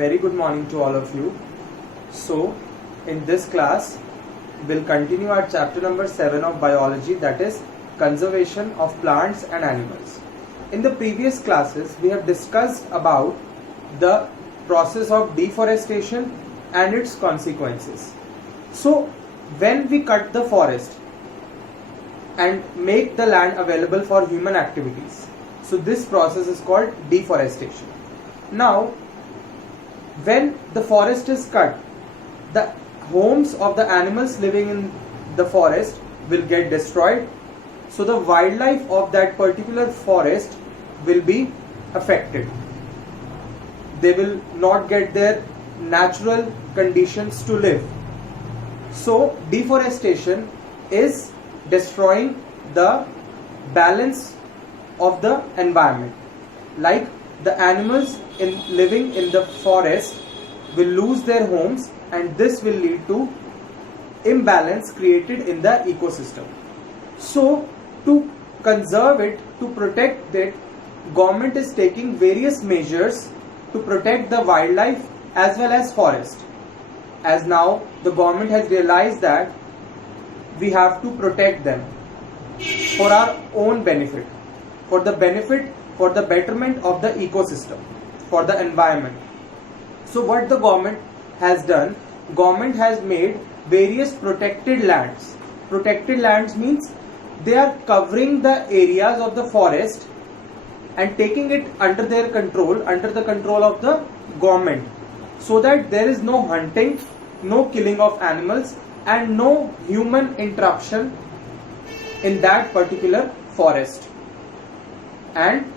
Very good morning to all of you. So, in this class, we'll continue our chapter number 7 of biology, that is conservation of plants and animals. In the previous classes, we have discussed about the process of deforestation and its consequences. So, when we cut the forest and make the land available for human activities, so this process is called deforestation. Now, when the forest is cut, the homes of the animals living in the forest will get destroyed. So the wildlife of that particular forest will be affected. They will not get their natural conditions to live. So deforestation is destroying the balance of the environment. Like the animals living in the forest will lose their homes, and this will lead to imbalance created in the ecosystem. So to conserve it, to protect it, government is taking various measures to protect the wildlife as well as forest. As now the government has realized that we have to protect them for our own benefit, for the betterment of the ecosystem, for the environment. So what the government has done, government has made various protected lands. Protected lands means they are covering the areas of the forest and taking it under their control, under the control of the government, so that there is no hunting, no killing of animals, and no human interruption in that particular forest and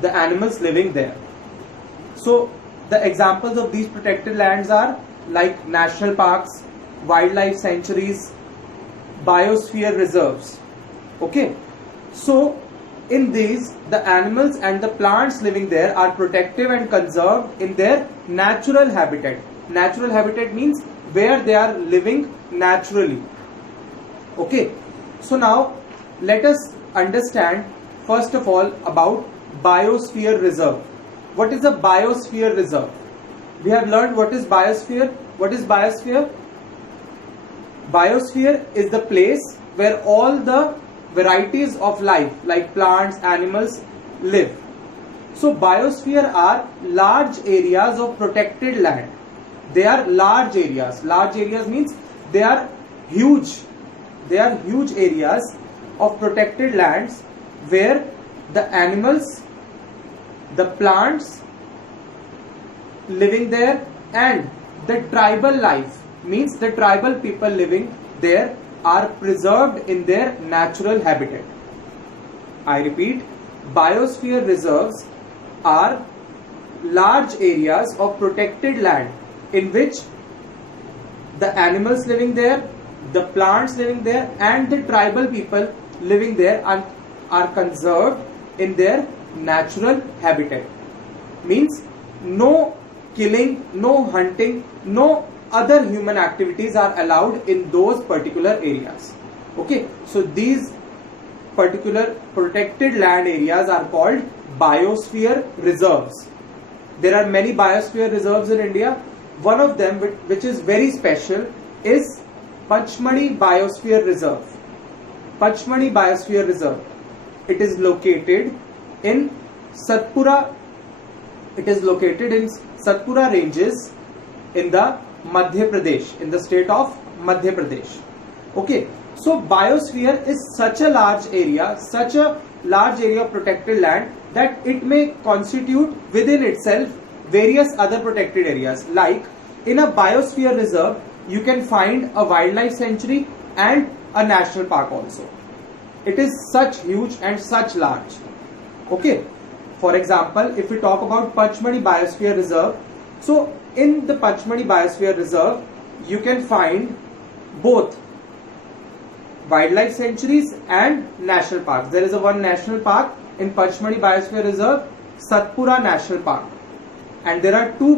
the animals living there. So the examples of these protected lands are like national parks, wildlife sanctuaries, biosphere reserves. Okay, so in these, the animals and the plants living there are protected and conserved in their natural habitat. Natural habitat means where they are living naturally. Okay, so now let us understand first of all about biosphere reserve. What is a biosphere reserve? We have learned what is biosphere. What is biosphere? Biosphere is the place where all the varieties of life like plants, animals live. So biosphere are large areas of protected land. They are large areas. Large areas means they are huge. They are huge areas of protected lands where the animals, the plants living there, and the tribal life means the tribal people living there are preserved in their natural habitat. I repeat, biosphere reserves are large areas of protected land in which the animals living there, the plants living there, and the tribal people living there are conserved in their natural habitat. Means no killing, no hunting, no other human activities are allowed in those particular areas. Okay, so these particular protected land areas are called biosphere reserves. There are many biosphere reserves in India. One of them, which is very special, is Pachmani Biosphere Reserve. Pachmani Biosphere Reserve. It is located in Satpura. It is located in Satpura ranges in the Madhya Pradesh, in the state of Madhya Pradesh. Okay, so biosphere is such a large area of protected land that it may constitute within itself various other protected areas. Like in a biosphere reserve, you can find a wildlife sanctuary and a national park also. It is such huge and such large. Okay, for example, if we talk about Pachmani Biosphere Reserve, so in the Pachmani Biosphere Reserve, you can find both wildlife sanctuaries and national parks. There is one national park in Pachmani Biosphere Reserve, Satpura National Park, and there are two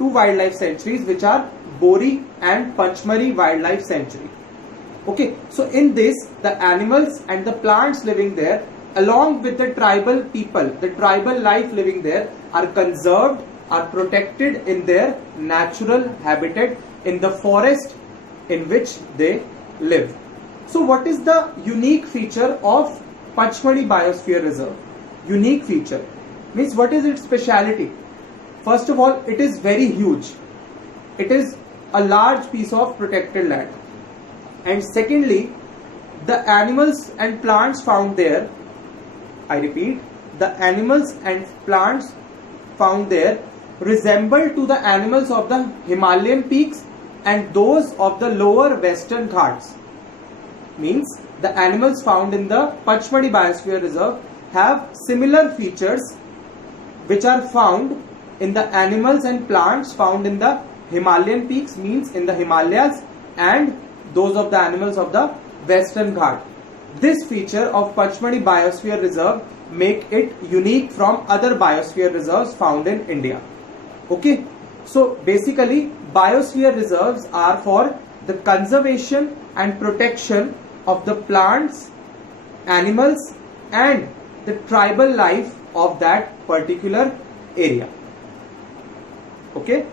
wildlife sanctuaries, which are Bori and Pachmari Wildlife Sanctuary. Okay, so in this, the animals and the plants living there, along with the tribal people, the tribal life living there, are conserved are protected in their natural habitat in the forest in which they live. So what is the unique feature of Pachmadi Biosphere Reserve? Unique feature means what is its speciality? First of all, it is very huge. It is a large piece of protected land. And secondly, the animals and plants found there, I repeat, the animals and plants found there resemble to the animals of the Himalayan peaks and those of the lower western Ghats. Means the animals found in the Pachmadi Biosphere Reserve have similar features which are found in the animals and plants found in the Himalayan peaks, means in the Himalayas, and those of the animals of the Western Ghat. This feature of Pachmadi Biosphere Reserve make it unique from other biosphere reserves found in India. Okay, so basically biosphere reserves are for the conservation and protection of the plants, animals and the tribal life of that particular area. Okay.